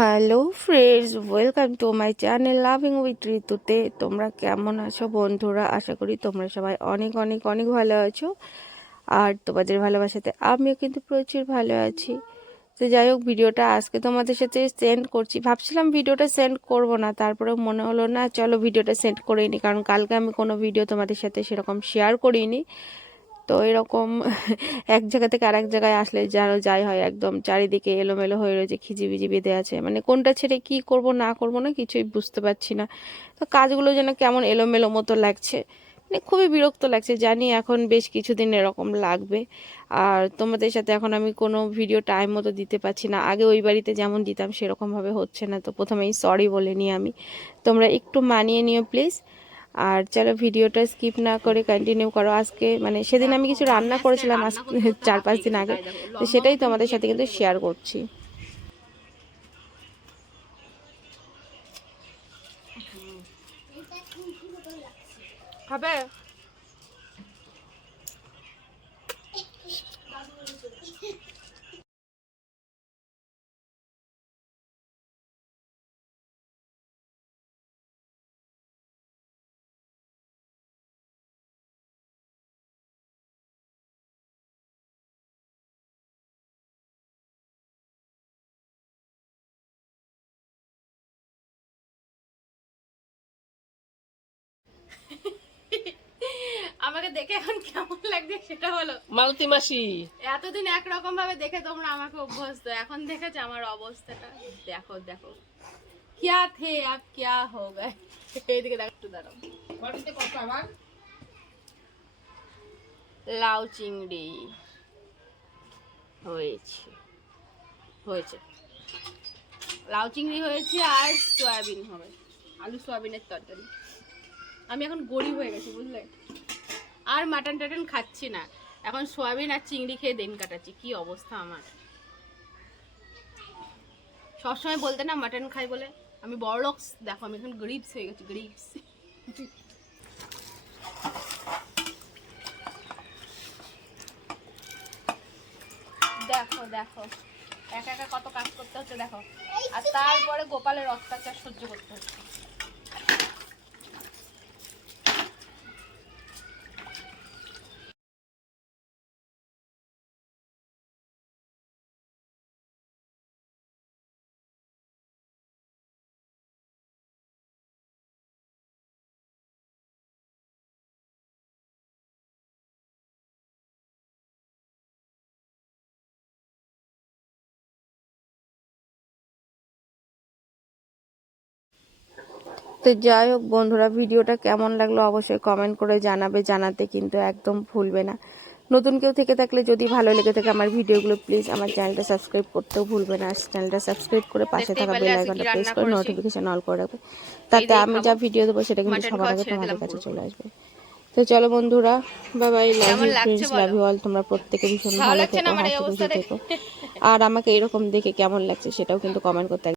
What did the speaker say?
Hello friends, welcome to my channel loving with ঋতুতে। তোমরা কেমন আছো বন্ধুরা? আশা করি তোমরা সবাই অনেক অনেক অনেক ভালো আছো। আর তোমাদের ভালোবাসাতে আমিও কিন্তু প্রচুর ভালো আছি। তো যাই হোক, ভিডিওটা আজকে তোমাদের সাথে সেন্ড করছি। ভাবছিলাম ভিডিওটা সেন্ড করব না, তারপরে মনে হলো না, চলো ভিডিওটা সেন্ড করেই নি, কারণ কালকে আমি কোনো ভিডিও তোমাদের সাথে সেরকম শেয়ার করিনি। তো এরকম এক জায়গা থেকে আরেক জায়গায় আসলে যেন যাই হয়, একদম চারিদিকে এলোমেলো হয়ে রয়েছে, খিজিবিজি বেঁধে আছে, মানে কোনটা ছেড়ে কি করব না করব না কিছুই বুঝতে পারছি না। তো কাজগুলো যেন কেমন এলোমেলো মতো লাগছে, মানে খুবই বিরক্ত লাগছে। জানি এখন বেশ কিছুদিন এরকম লাগবে। আর তোমাদের সাথে এখন আমি কোনো ভিডিও টাইম মতো দিতে পারছি না। আগে ওই বাড়িতে যেমন দিতাম সেরকমভাবে হচ্ছে না, তো প্রথমেই সরি বলে নিই আমি। তোমরা একটু মানিয়ে নিও প্লিজ। আর চলো ভিডিওটা স্কিপ না করে কন্টিনিউ করো। আজকে মানে সেদিন আমি কিছু রান্না করেছিলাম আজকে 4-5 দিন আগে, তো সেটাই তোমাদের সাথে কিন্তু শেয়ার করছি। হবে আমাকে দেখে এখন কেমন লাগছে সেটা হলো মালতী মাসি। এতদিন একরকম ভাবে দেখে তোমরা আমাকে অভ্যস্ত, এখন দেখেছো আমার অবস্থাটা। দেখো দেখো, क्या थे अब क्या हो गए। এইদিকে দেখো, একটু দাঁড়াও। বাড়িতে কত আবার লাউ চিংড়ি হয়েছে হয়েছে লাউ চিংড়ি হয়েছে, আর সয়াবিন হবে, আলু সয়াবিনের তরকারি। আমি এখন গরিব হয়ে গেছি বুঝলে, আর মাটন টাটন খাচ্ছি না, এখন সয়াবিন আর চিংড়ি খেয়ে দিন কাটাচ্ছি। কি অবস্থা আমার! সবসময় বলতে না মাটন খাই বলে, আমি বড়লোক, দেখো আমি এখন গরিবস হয়ে গেছি, গরিবস। দেখো দেখো, একা একা কত কাজ করতে হচ্ছে দেখো, আর তারপরে গোপালের অত্যাচার সহ্য করতে হচ্ছে। তো যাই হোক বন্ধুরা, ভিডিওটা কেমন লাগলো অবশ্যই কমেন্ট করে জানাবে, জানাতে কিন্তু একদম ভুলবে না। নতুন কেউ থেকে থাকলে যদি ভালো লেগে থাকে আমার ভিডিওগুলো, প্লিজ আমার চ্যানেলটা সাবস্ক্রাইব করতেও ভুলবে না। আর চ্যানেলটা সাবস্ক্রাইব করে পাশে থাকা বেল আইকনটা প্রেস করে নোটিফিকেশন অল করে রাখবে, তাতে আমি যা ভিডিও দেবো সেটা কিন্তু সবার আগে তোমাদের কাছে চলে আসবে। তো চলো বন্ধুরা, bye bye, love you friends, love you all. তোমরা প্রত্যেকে ভীষণ ভালো থেকো, হাসি খুশি থেকো। আর আমাকে এরকম দেখে কেমন লাগছে সেটাও কিন্তু কমেন্ট করতে